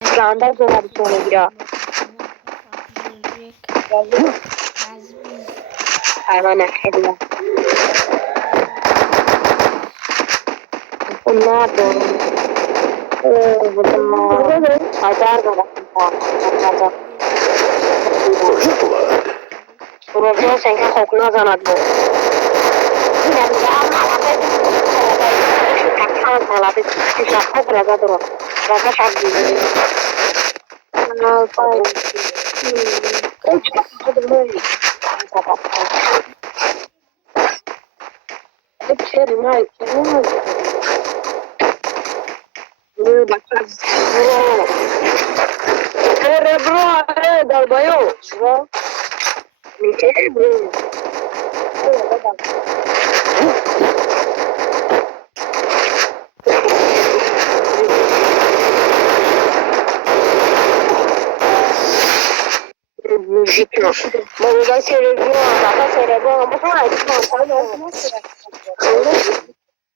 Ganda zola bir sonra giriyor. Hayvan ekşediler. Bunlar doğru. Bunlar pazar da pazar. First blood. Burası sen kokuna zanadı. Moviga cerebro,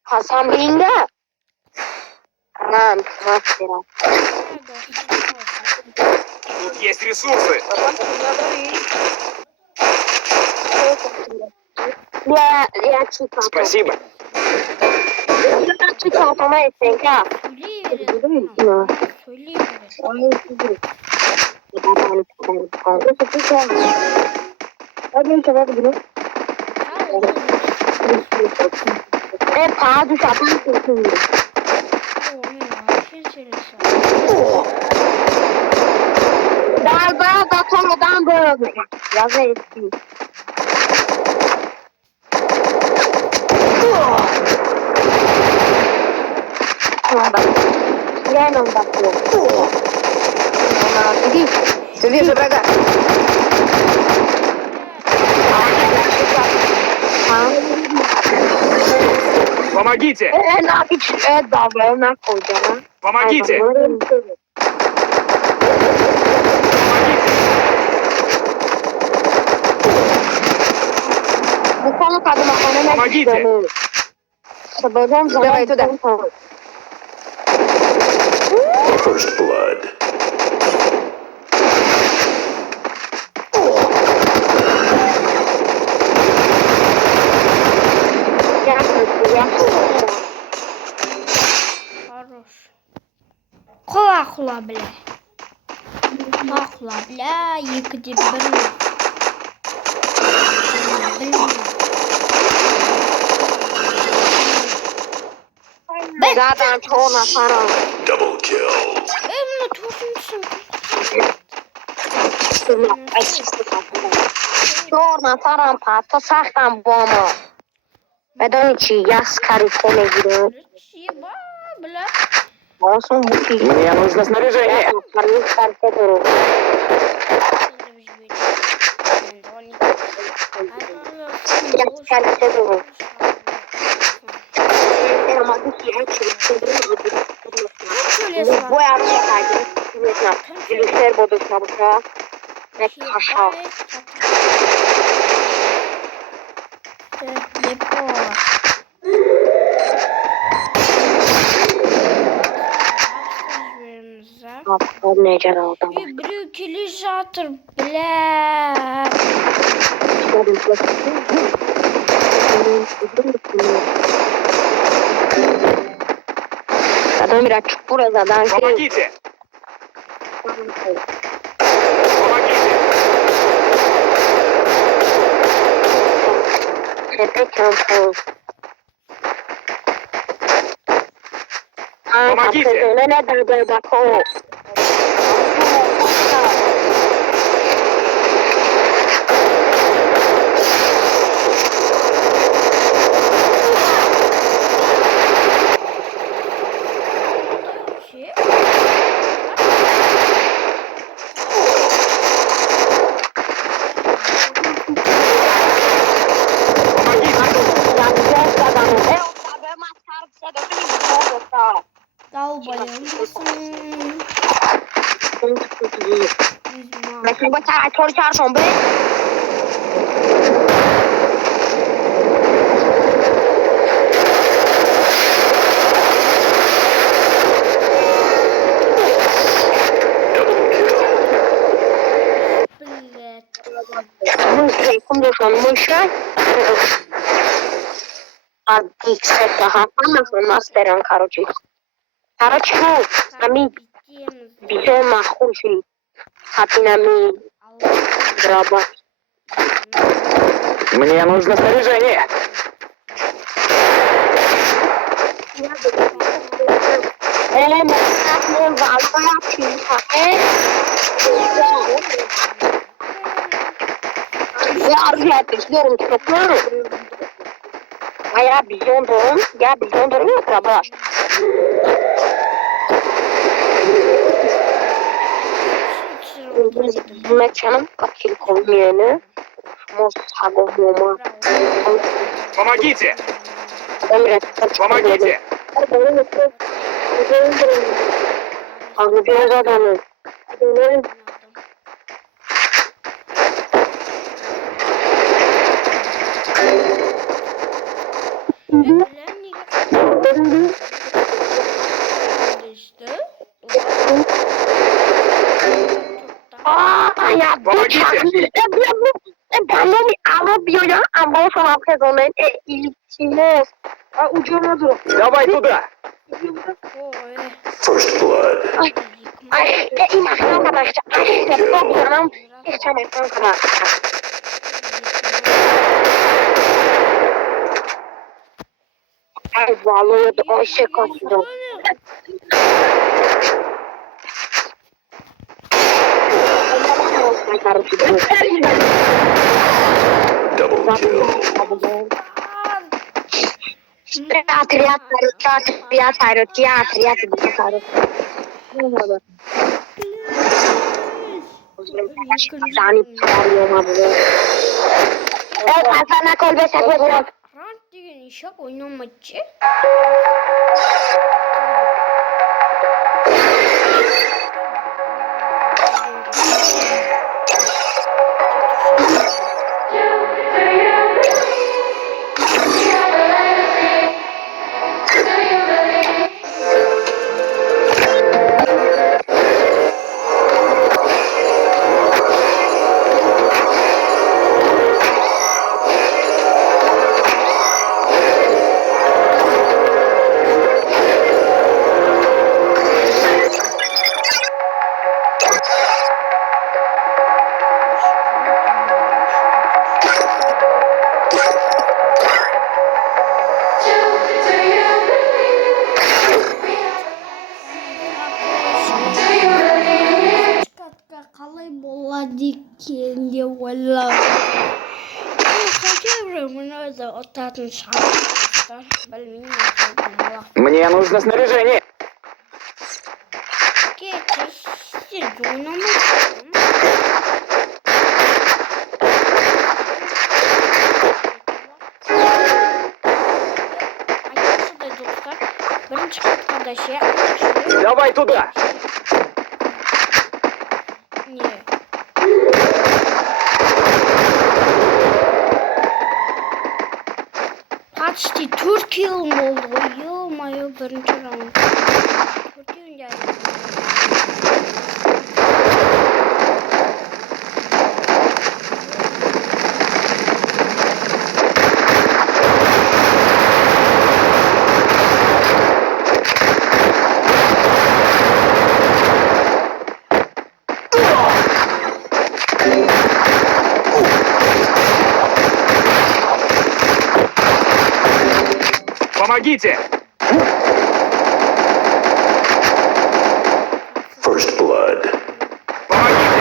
Hasan Binga. Тут есть ресурсы. Спасибо. Вижу врага. Помогите! Помогите! Помогите! Давай туда. First blood. Хорош. Хула, бля. Ахла, бля, Екатеринбург. Zaten çoğuna para. Double kill. Bunu tutmuşsun. Çoğuna para patla saktan bomba. Bedon içi yaz karikole giriyor. Спасибо, бля. Olsun bu ki. Мне нужно снаряжение. Yaz karikole durur. Bu arada kaydı. Bilgisayar bodosuna bırak. Ve kaşal. Necə aldım. Брюкилизатор, бля. Радомир, чупура задан. Помогите! Помогите! Помогите! Долбоёб. मैं तुमको थोड़ी 400 पे Мыша. А диксет, ага, у нас терен, короче. Короче, сами бежим нахуй, хатинами драба. Мне нужно снаряжение. А я бездомный, не пробашь. Мечаном, как килковмена, может, хаговома. Помогите! Помогите! А где заданы? Я Помогите! Дамони ама биоя, ама сама презонен или синес. Уджонаду. Давай туда! First blood. İmaj arkadaşlar. Programım geçen arkadaşlar. Ay vallahi da o şey konuşuyor. Double kill. Театр. Sani çağırıyorum abi. Evet, Hasan'a kol beş yapacağım. Rant деген işe oynamaçı. Қалай болады екен деп ойлап. Хотя мұны өзі ұтатын шығар. Білмеймін. Мне нужно снаряжение. Сіз ойнамайсың. Айтасыдай достар. Бірінші қатқанда ше. Давай туда! Не. Почти 4 килл болды ғой. Ё-моё, бірінші раунд. 4-інде Помогите! First blood. Помогите!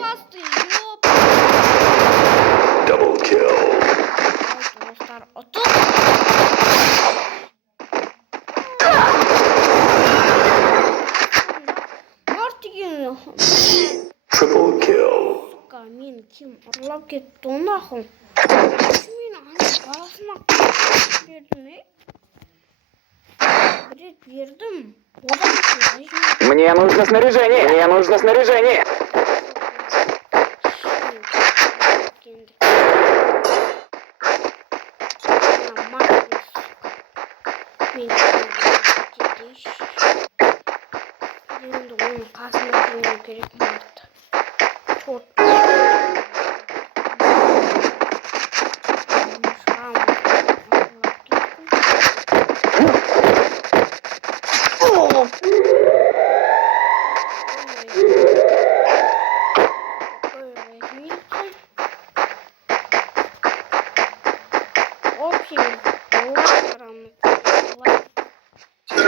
басты, ёп. Double kill. Достар, ұтып. Мартиген. Triple kill. Мен кім ұрлап кетті оны ақыл. Мен баласына бердім, Бред бердім. Мне нужно снаряжение. Мне нужно снаряжение. Şimdi onun kasına koymaya gerek vardı. Çok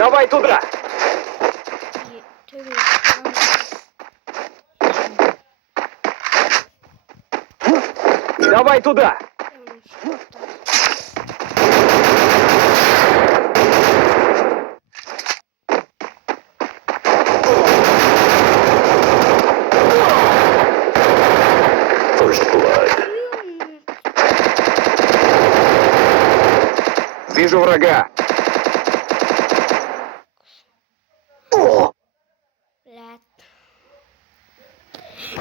Давай туда! Давай туда! Вижу врага.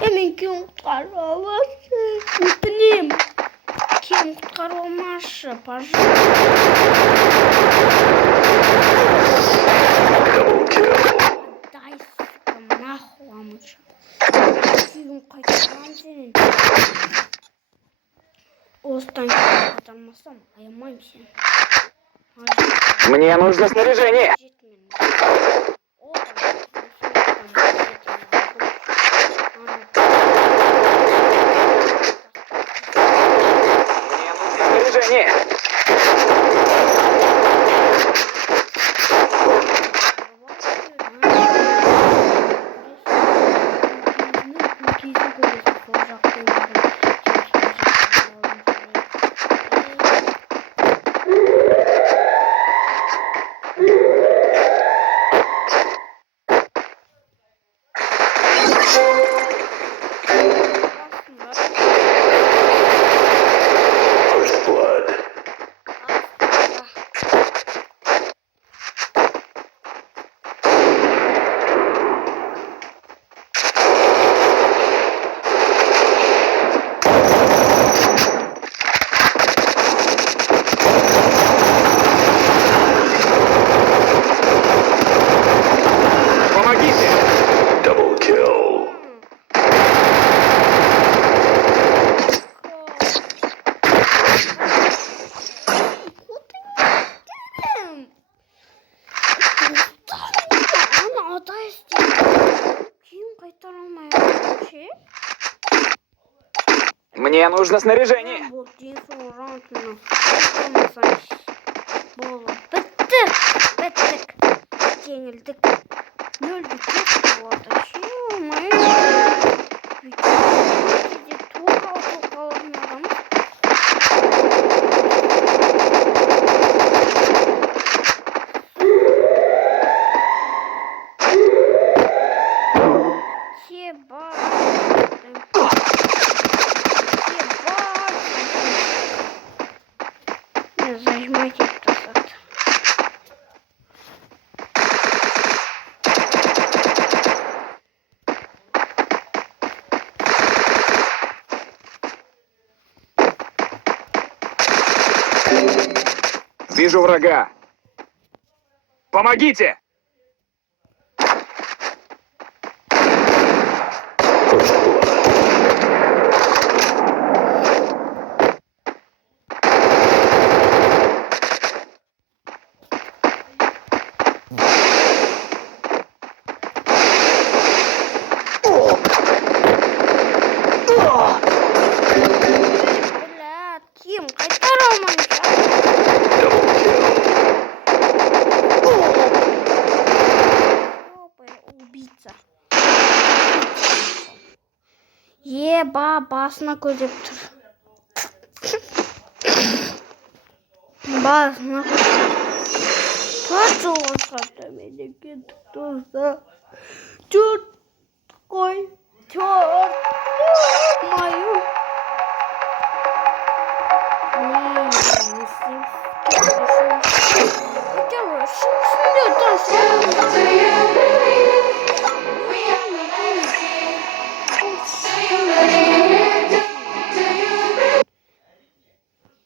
Hemen kim kurtarmaz? Gittim. Kim kurtarmaz? Дай, сука, нахуй, амуч. Kim kurtarmaz senin? Остань kurtarmazsam ayamayım seni. Мне нужно снаряжение. Снаряжение. Мне нужно снаряжение. Зажимайте этот. Вижу врага. Помогите! Ким, кайтарамайым. Убийца. Басына көзеп тұр. Басына көзеп тұр. 4 жылға шығады мемлекеттік тұрса. 4 қой. 4 мою.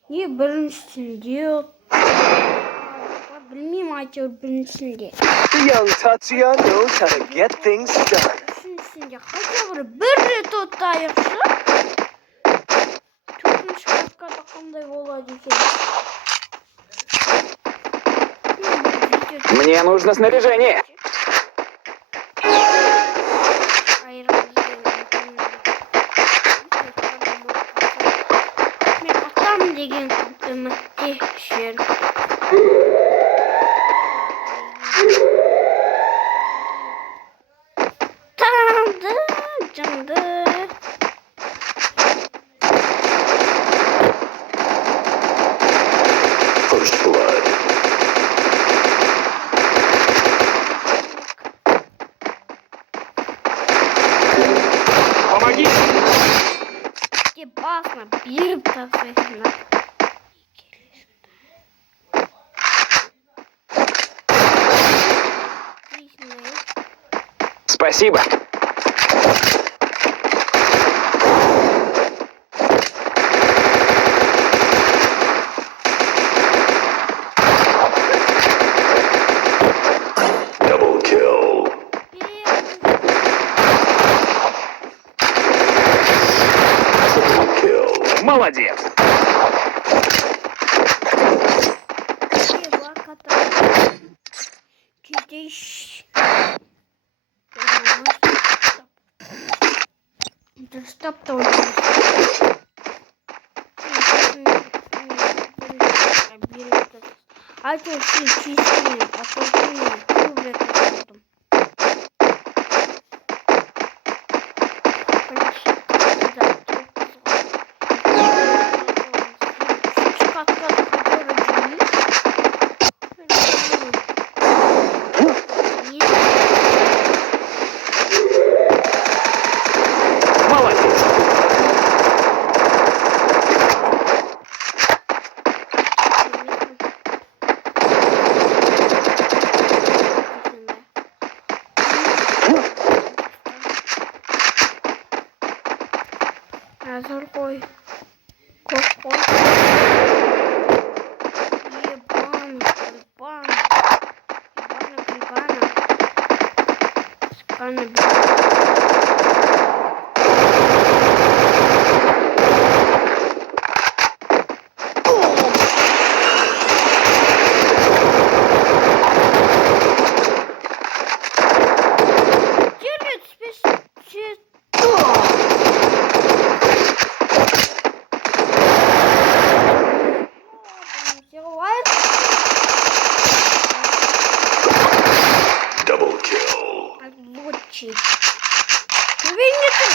Не біріншісінде Bilmiyorum Aytör birincisinde. The young Tatsuya knows how to get things done. Üçüncüsünde kaça bir ret otayıqшы. Төртінші каткада қандай болады екен? Мне нужно снаряжение. Мен атам деген үмітте жер. Танды, жынды. First blood. Помоги! Ke basma bir tasasına. Спасибо. Double kill. Triple kill. Молодец. Gidiş. Dur stop da oynuyoruz. Aytör şey çizgini, apoşunu, kuvvet aldım. Молодец. Hazır koy. Koy. Ебан, грибан. Грибана. Сканы, Double kill. Лучи. Видите?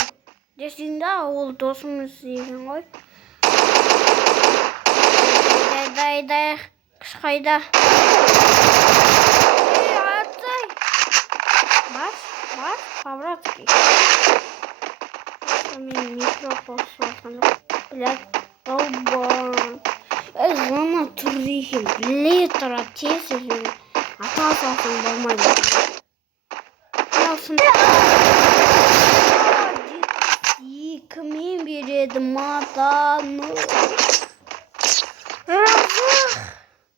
Desinde ол досымыз деген ғой. Дай. Қышқайда. Атсай. Бас. Павратский. Мен микрофон соқаны. Блядь. Долбан. Зона тұрдейхен. Блядь, тұра тез өзін. Ата салсын болмайды. Алсын. Кіммен береді матаны?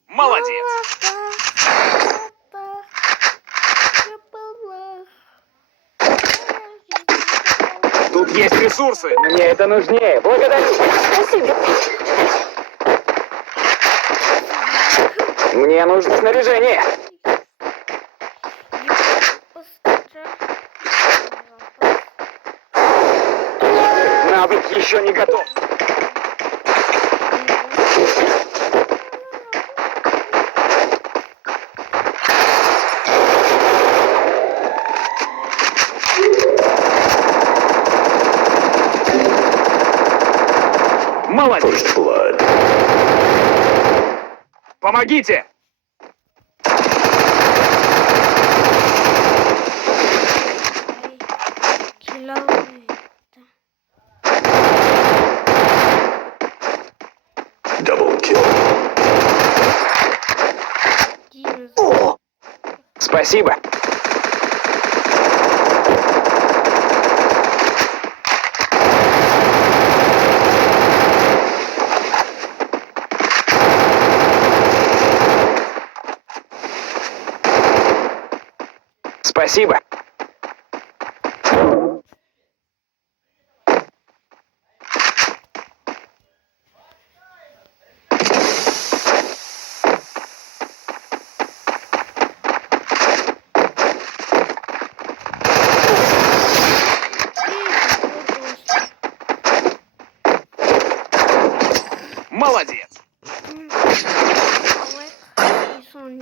Молодец. Тут есть ресурсы. Мне это нужнее. Благодарю. Спасибо. Мне нужно снаряжение. Навык еще не готов. Молодец. First blood. Помогите. Double kill. Спасибо. Спасибо. Молодец. И son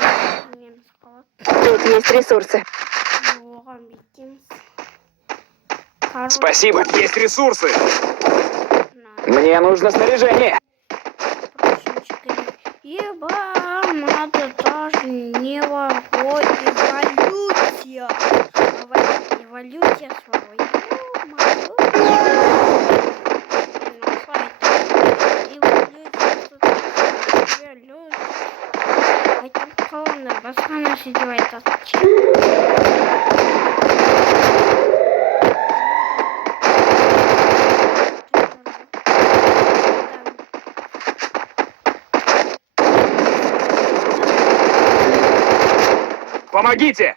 немец қалады. Тут есть ресурсы. Оған беттеміз. Спасибо. Есть ресурсы. На, Мне нужно снаряжение. Еба, надо даже не ой, эволюция. Эволюция своего. Басқа нәрсе деп айтады. Помогите.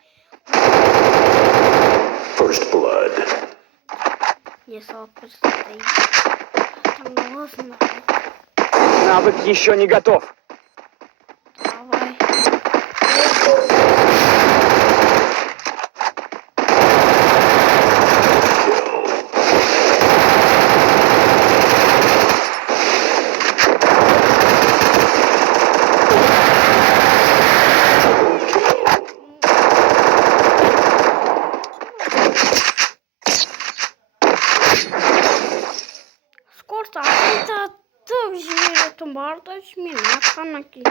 First blood. Не салып көрсетейін. Таңдаласың. Навык еще не готов. Давай. Скорта, это так же, это бардачь меня, канаки.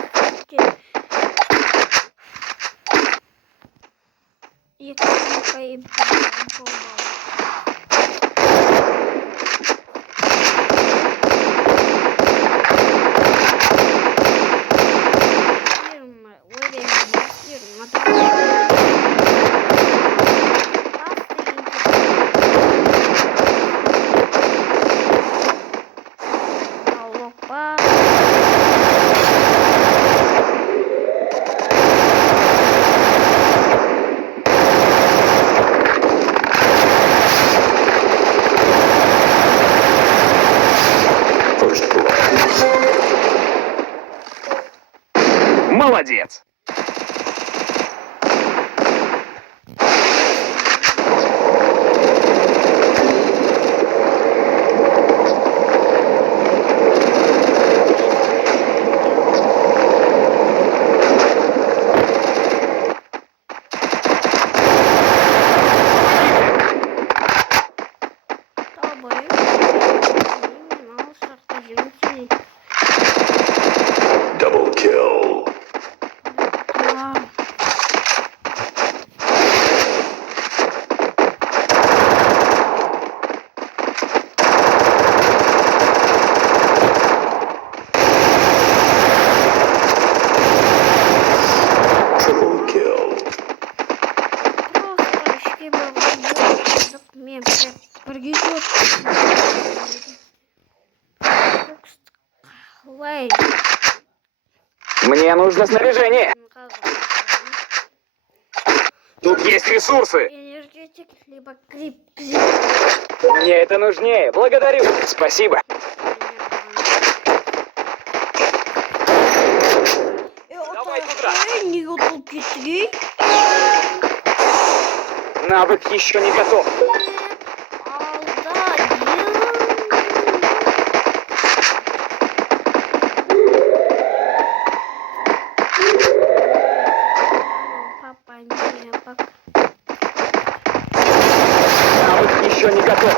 И как и Молодец. Double kill. Triple kill. Мне нужно снаряжение. Тут есть ресурсы. Энергетик, либо крип. Мне это нужнее. Благодарю. Спасибо. Давай туда. Навык еще не готов. Навык еще не готов.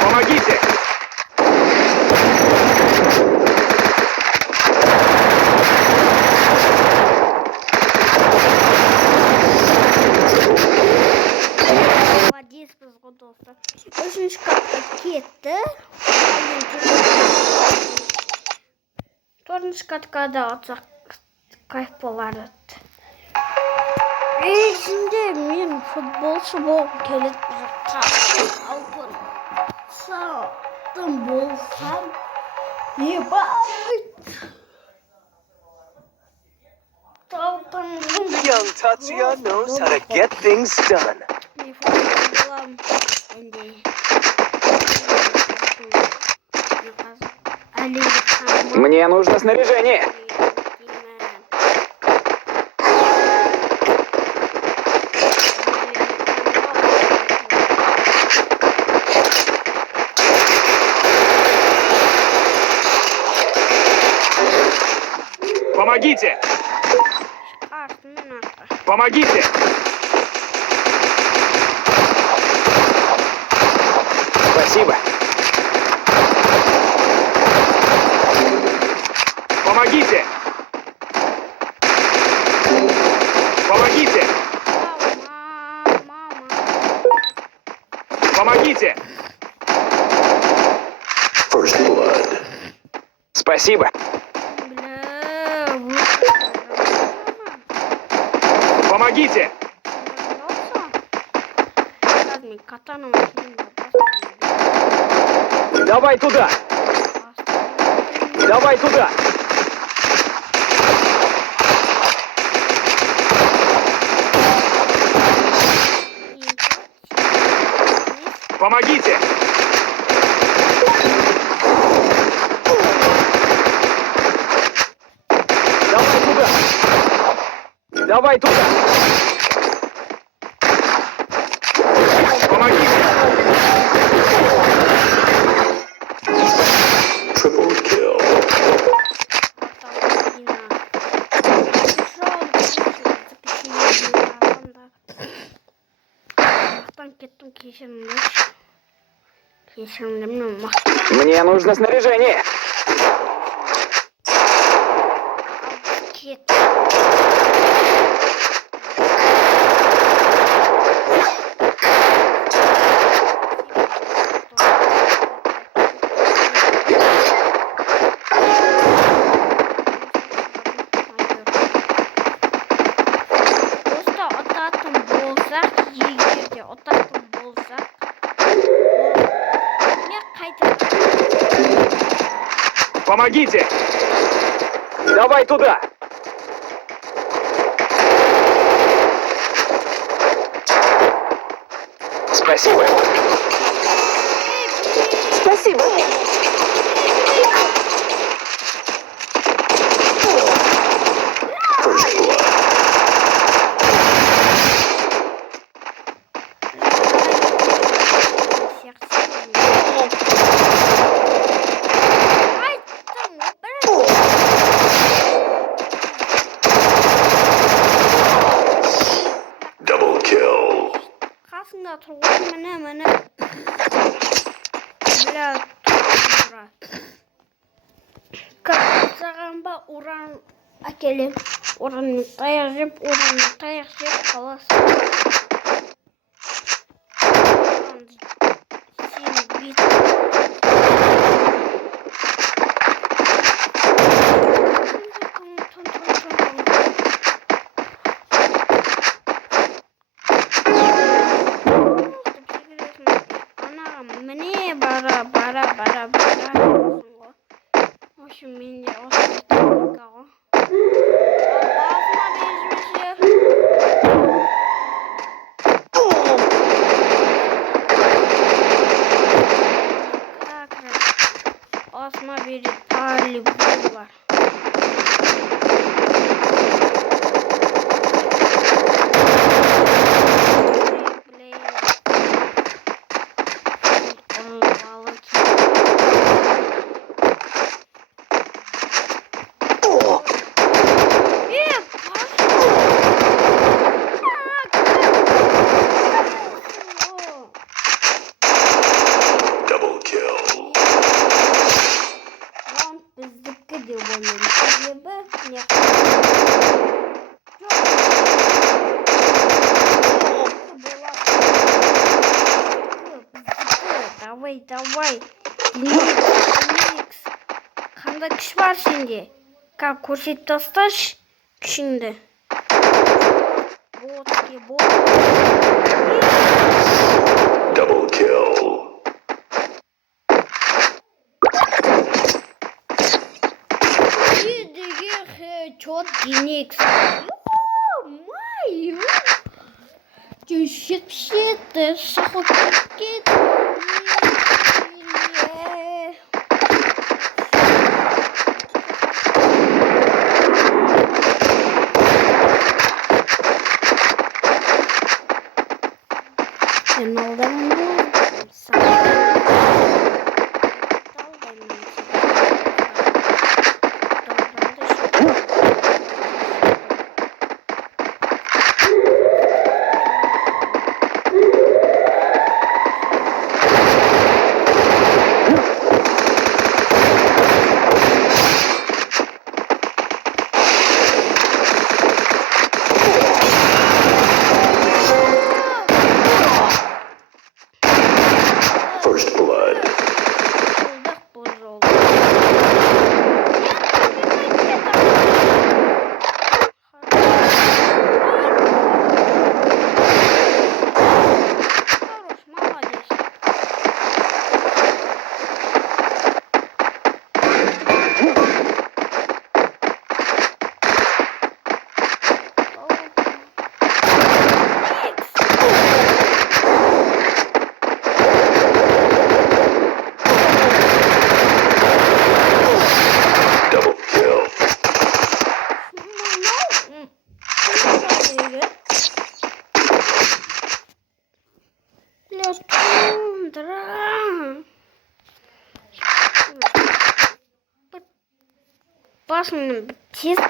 Помогите! Молодец, позгодился. Очень шкаф пакеты. Üçüncü katkada atsak kayıplar etti. Şimdi men futbolcu bol kelip alpın. Sağdım bolsam ne var? Young Tatsuya knows how to get things done. Мне нужно снаряжение. Помогите! Помогите! Спасибо. Помогите! Помогите! Помогите! First blood. Спасибо. Помогите! Давай туда! Давай туда! Помогите! Давай туда! Давай туда! Помогите! Triple kill. Мне нужно снаряжение. Помогите! Давай туда! Спасибо. Спасибо. First blood. Double kill. Қасында тұрған міне. Бля, тұра. Саған ба уран әкелем. Уранны таяқ жеп қаласың. Сені бит. Міне бара. Вообще мен де осы техника ғой. Осма берет по-любому бар. Double kill. Біздікі де ойын себебі не давай. Феникс. Қандай күш бар сенде? Как курсить досташ şimdi. Bot. Double kill. Чот денег. Маю. Ты сахокет. First blood. Double kill. Посмотрим, чисто.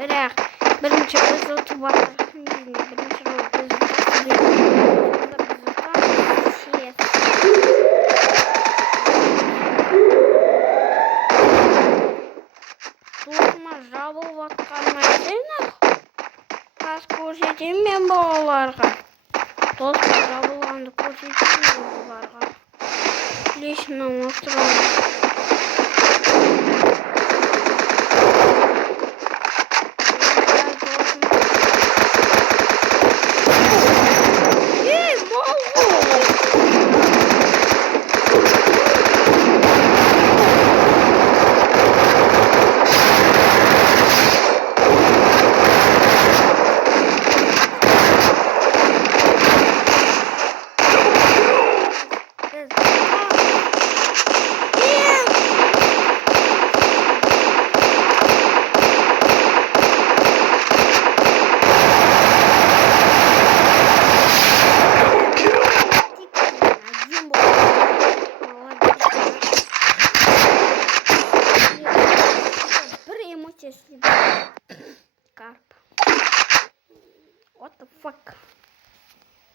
Бірақ бірінші біз ұтып жатырмыз. Бірінші ролик біз Досыма жабылып жатқанын айтсайын. Қазір көрсетемін мен балаларға. Досыма жабылғанды көрсетемін балаларға. Лично устроим.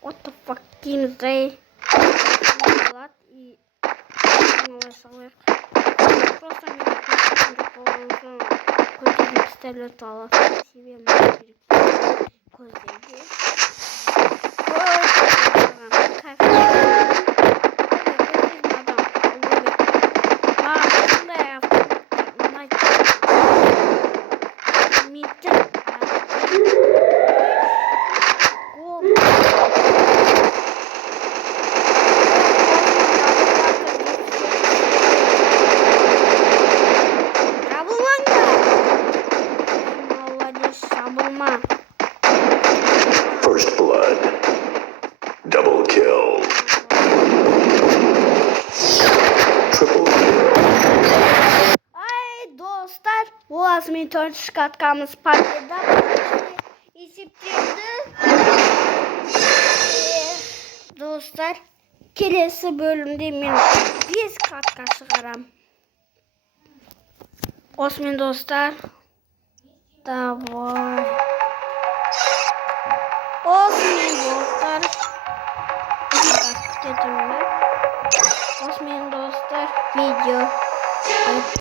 What the fuck Team Day и просто мне какой-то пистолет себе First blood. Double kill. Triple kill. Ay dostlar, bu azminton şkatkamız partida esiptirdi. Dostlar, kelesi bölümde men 5 katka çıgaram. Osmin dostlar. Davay. Osmin dostlar. Osmin dostlar video.